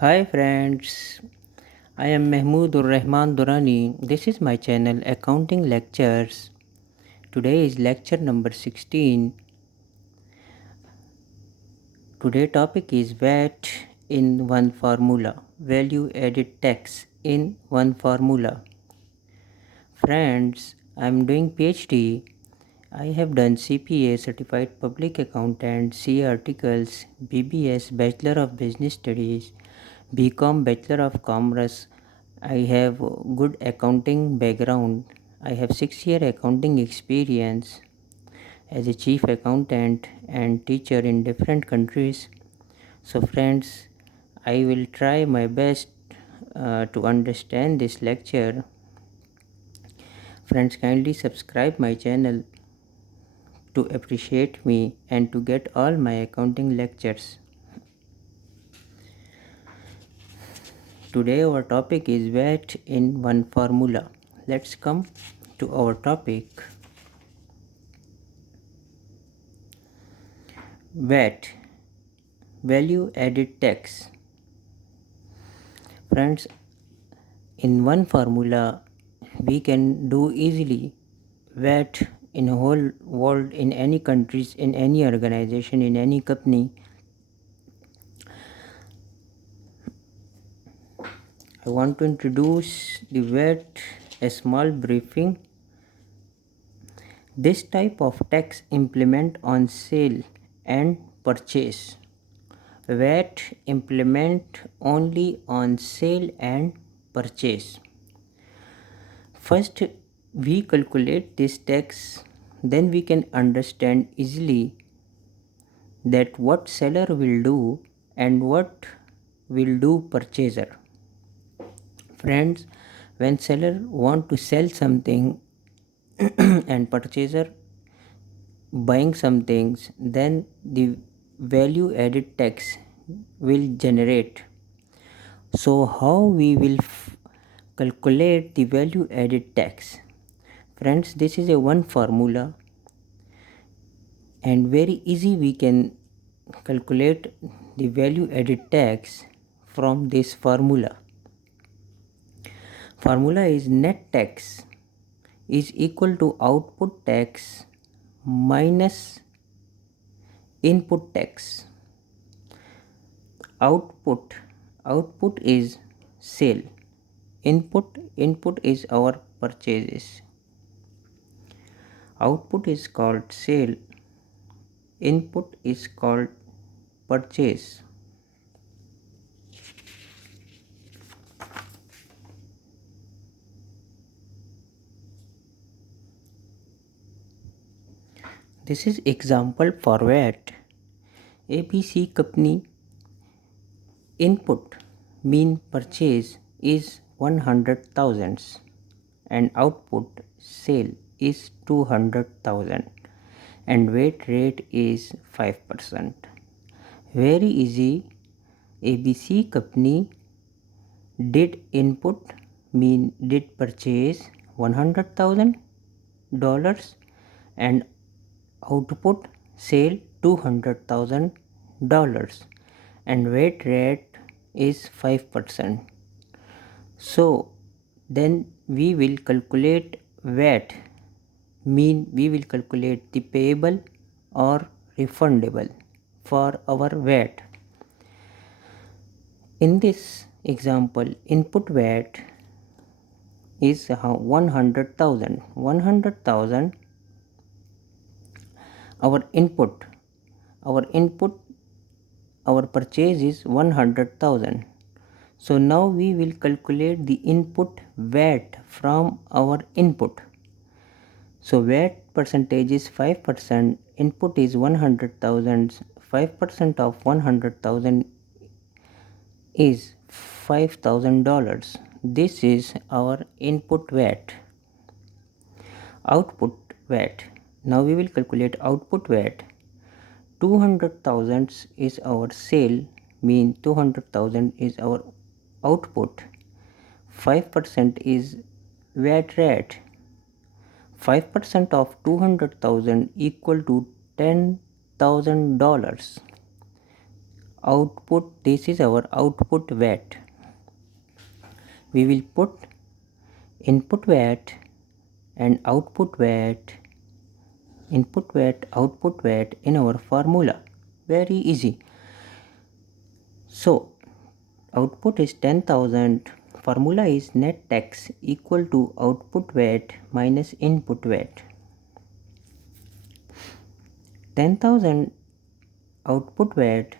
Hi friends, I am Mahmood Ur Rahman Durani. This is my channel Accounting Lectures. Today is lecture number 16. Today topic is VAT in one formula, value added tax in one formula. Friends, I am doing PhD. I have done CPA Certified Public Accountant, C articles, BBS Bachelor of Business Studies, BCom Bachelor of Commerce. I have good accounting background. I have 6 year accounting experience as a chief accountant and teacher in different countries. So friends, I will try my best to understand this lecture. Friends, kindly subscribe my channel to appreciate me and to get all my accounting lectures. Today our topic is VAT in one formula. Let's come to our topic. VAT, value added tax. Friends, in one formula we can do easily VAT in a whole world, in any countries, in any organization, in any company. I want to introduce the VAT, a small briefing. This type of tax implement on sale and purchase. VAT implement only on sale and purchase. First, we calculate this tax, then we can understand easily that what seller will do and what will do purchaser. Friends, when seller want to sell something and purchaser buying some things, then the value added tax will generate. So how we will calculate the value added tax? Friends, this is a one formula and very easy we can calculate the value added tax from this formula. Formula is net tax is equal to output tax minus input tax. Output is sale. Input is our purchases. Output is called sale. Input is called purchase. This is example for VAT. ABC company input mean purchase is 100,000 and output sale is 200,000 and VAT rate is 5%. Very easy. ABC company did input mean did purchase $100,000 and output sale $200,000 and VAT rate is 5%. So then we will calculate VAT, mean we will calculate the payable or refundable for our VAT. In this example, input VAT is 100,000. 100,000 our input our purchase is 100,000. So now we will calculate the input VAT from our input. So VAT percentage is 5%, input is 100,000, 5% of 100,000 is $5,000. This is our input VAT. Output VAT. Now we will calculate output VAT. 200,000 is our sale, mean 200,000 is our output. 5% is VAT rate. 5% of 200,000 equal to $10,000. output, this is our output VAT. We will put input VAT and output VAT, input VAT, output VAT in our formula. Very easy. So output is 10,000. Formula is net tax equal to output VAT minus input VAT. 10,000 output VAT,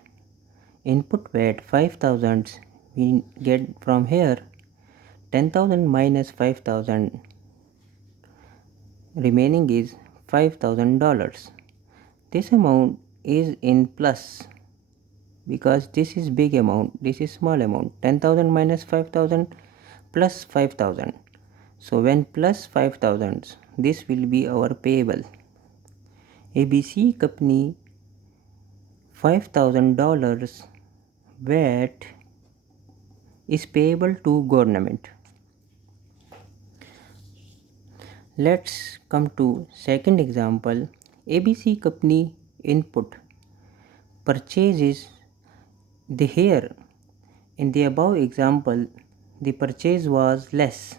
input VAT 5,000. We get from here 10,000 minus 5,000, remaining is $5,000. This amount is in plus because this is big amount, this is small amount. 10,000 minus 5,000 plus 5,000. So when plus 5,000, this will be our payable. ABC company $5,000 VAT is payable to government. Let's come to second example. ABC company input purchase is the here. In the above example, the purchase was less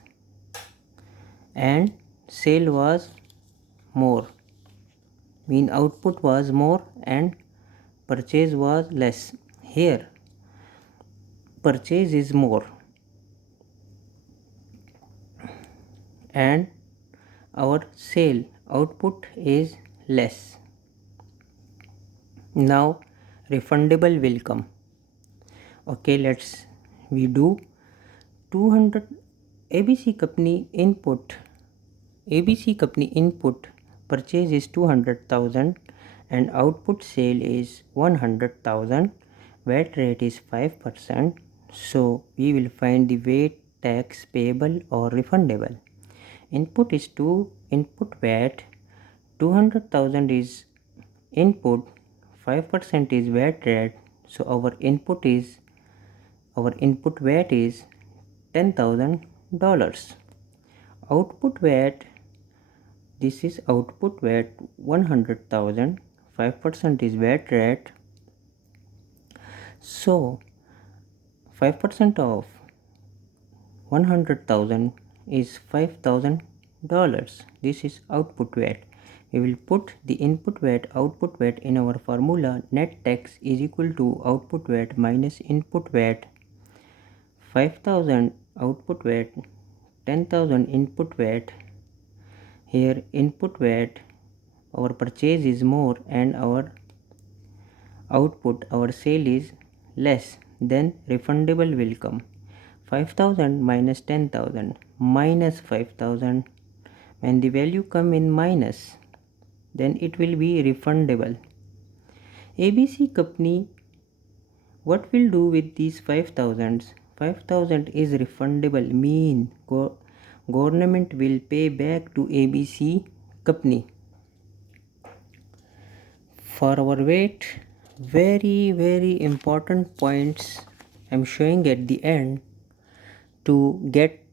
and sale was more. Mean output was more and purchase was less. Here purchase is more and our sale output is less. Now refundable will come. Okay, we do 200 ABC company input. ABC company input purchase is 200,000 and output sale is 100,000. VAT rate is 5%. So we will find the VAT tax payable or refundable. Input is input VAT, 200,000 is input, 5% is VAT rate. So our input VAT is $10,000. Output VAT, this is output VAT 100,000, 5% is VAT rate. So 5% of 100,000 is $5,000. This is output VAT. We will put the input VAT, output VAT in our formula. Net tax is equal to output VAT minus input VAT. 5,000 output VAT, 10,000 input VAT. Here input VAT, our purchase is more and our output, our sale is less. Then refundable will come. 5,000 minus 10,000 minus 5,000. When the value come in minus, then it will be refundable. ABC company, what will do with these 5,000? 5,000 is refundable, mean government will pay back to ABC company. For our weight, very important points I'm showing at the end to get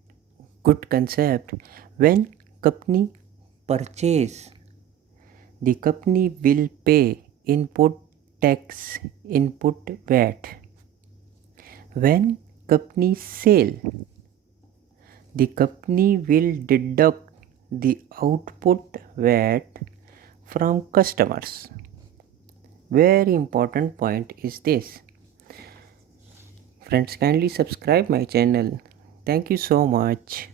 good concept. When company purchase, the company will pay input tax, input VAT. When company sell, the company will deduct the output VAT from customers. Very important point is this. Friends, kindly subscribe my channel. Thank you so much.